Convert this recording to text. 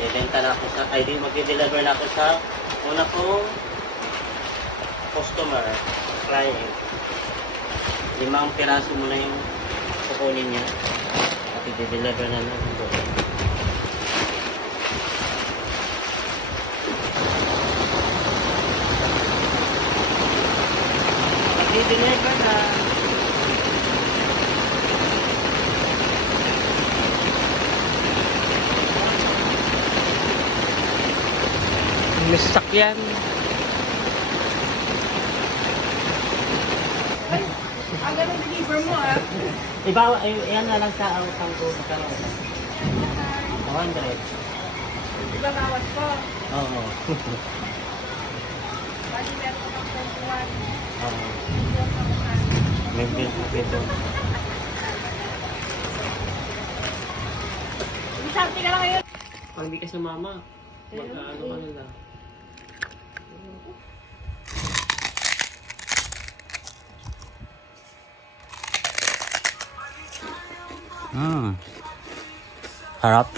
Bibenta na ako sa, ay di mag-deliver na ako sa una kong customer, client. 5 piraso muna yung kukunin niya at i-deliver na lang doon. At i-deliver na. May sasakyan. Ay, ang ganun deliver mo ah. Iba, yan na lang sa utang ko. Magkano? 100. Diba bawas ko? Oo. Bali meron ko ng 21. Oo. May bill ko dito. Sabi ka lang ngayon. Pag di ka sa mama, mag-ano ka nila. Harap.